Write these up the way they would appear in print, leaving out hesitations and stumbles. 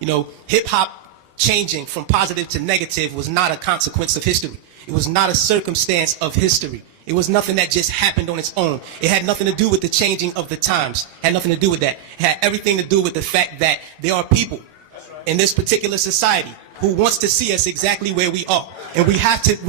You know, hip-hop changing from positive to negative was not a consequence of history. It was not a circumstance of history. It was nothing that just happened on its own. It had nothing to do with the changing of the times. It had nothing to do with that. It had everything to do with the fact that there are people in this particular society who wants to see us exactly where we are. And we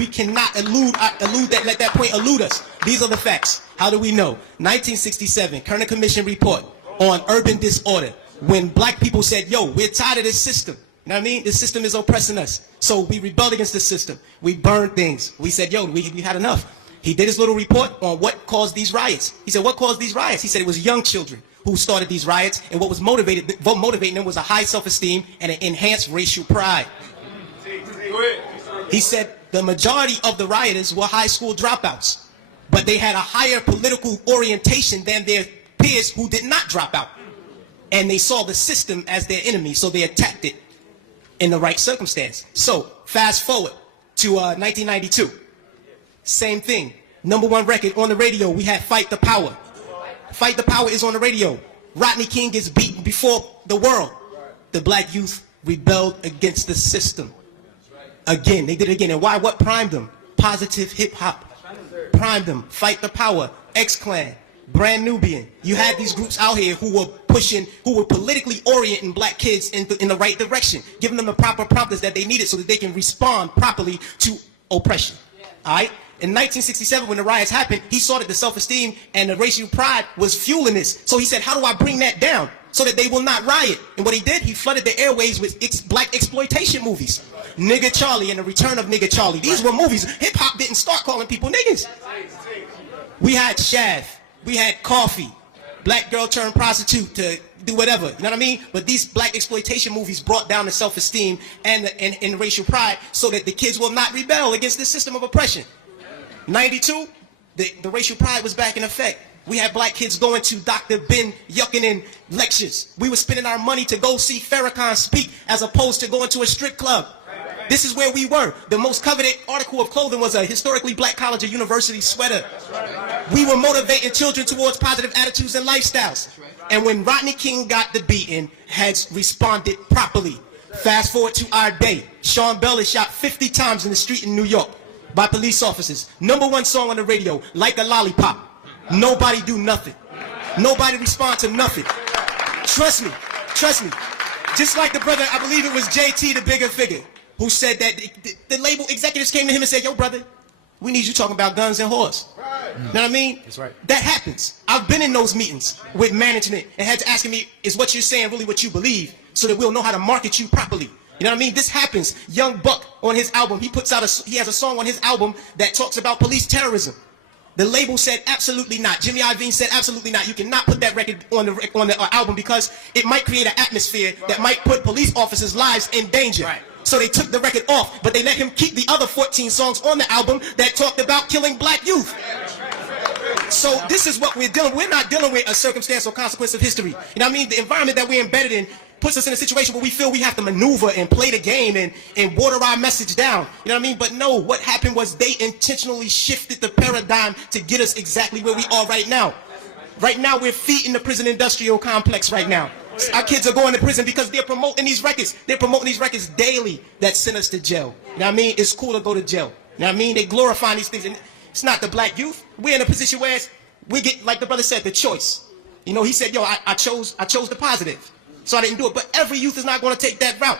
cannot let that point elude us. These are the facts. How do we know? 1967, Kerner Commission report on urban disorder. When black people said, yo, we're tired of this system. You know what I mean? The system is oppressing us. So we rebelled against the system. We burned things. We said, yo, we had enough. He did his little report on what caused these riots. He said, what caused these riots? He said it was young children who started these riots, and what was motivating them was a high self-esteem and an enhanced racial pride. He said the majority of the rioters were high school dropouts, but they had a higher political orientation than their peers who did not drop out. And they saw the system as their enemy, so they attacked it in the right circumstance. So, fast forward to 1992. Same thing. #1 record on the radio, we had Fight the Power. Fight the Power is on the radio. Rodney King gets beaten before the world. The black youth rebelled against the system. Again, they did it again. And why? What primed them? Positive hip-hop primed them. Fight the Power, X-Clan, Brand Nubian. You had these groups out here who were pushing, who were politically orienting black kids in the right direction, giving them the proper prompters that they needed so that they can respond properly to oppression. All right? In 1967, when the riots happened, he saw that the self-esteem and the racial pride was fueling this. So he said, how do I bring that down so that they will not riot? And what he did, he flooded the airways with black exploitation movies. Nigga Charlie and the Return of Nigga Charlie. These were movies. Hip-hop didn't start calling people niggas. We had Shav. We had Coffee. Black girl turned prostitute to do whatever. You know what I mean? But these black exploitation movies brought down the self-esteem and the racial pride so that the kids will not rebel against this system of oppression. 92, the racial pride was back in effect. We had black kids going to Dr. Ben Yuckinen lectures. We were spending our money to go see Farrakhan speak as opposed to going to a strip club. This is where we were. The most coveted article of clothing was a historically black college or university sweater. We were motivating children towards positive attitudes and lifestyles. And when Rodney King got the beating, heads responded properly. Fast forward to our day. Sean Bell is shot 50 times in the street in New York by police officers. #1 song on the radio, Like a Lollipop. Nobody do nothing. Nobody respond to nothing. Trust me, trust me. Just like the brother, I believe it was JT, the bigger figure, who said that the label executives came to him and said, yo brother, we need you talking about guns and whores. You know what I mean? That's right. That happens. I've been in those meetings with management and had to ask me, is what you're saying really what you believe? So that we'll know how to market you properly. You know what I mean? This happens. Young Buck on his album, he has a song on his album that talks about police terrorism. The label said absolutely not. Jimmy Iovine said absolutely not. You cannot put that record on the album because it might create an atmosphere that might put police officers' lives in danger. Right. So they took the record off, but they let him keep the other 14 songs on the album that talked about killing black youth. So this is what we're dealing with. We're not dealing with a circumstance or consequence of history. You know what I mean? The environment that we're embedded in puts us in a situation where we feel we have to maneuver and play the game and water our message down. You know what I mean? But no, what happened was they intentionally shifted the paradigm to get us exactly where we are right now. Right now, we're feeding the prison industrial complex right now. Our kids are going to prison because they're promoting these records. They're promoting these records daily that send us to jail. You know what I mean? It's cool to go to jail. You know what I mean? They glorify these things. And it's not the black youth. We're in a position where we get, like the brother said, the choice. You know, he said, yo, I chose the positive. So I didn't do it. But every youth is not going to take that route.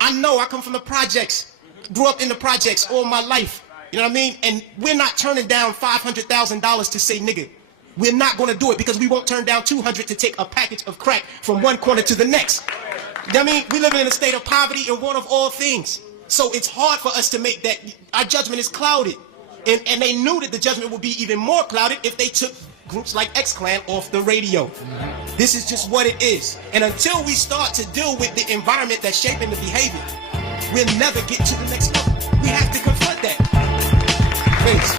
I know. I come from the projects. Grew up in the projects all my life. You know what I mean? And we're not turning down $500,000 to say nigga. We're not going to do it because we won't turn down $200 to take a package of crack from one corner to the next. You know what I mean? We live in a state of poverty and want of all things. So it's hard for us to make that. Our judgment is clouded. And they knew that the judgment would be even more clouded if they took groups like X-Clan off the radio. This is just what it is. And until we start to deal with the environment that's shaping the behavior, we'll never get to the next level. We have to confront that. Thanks.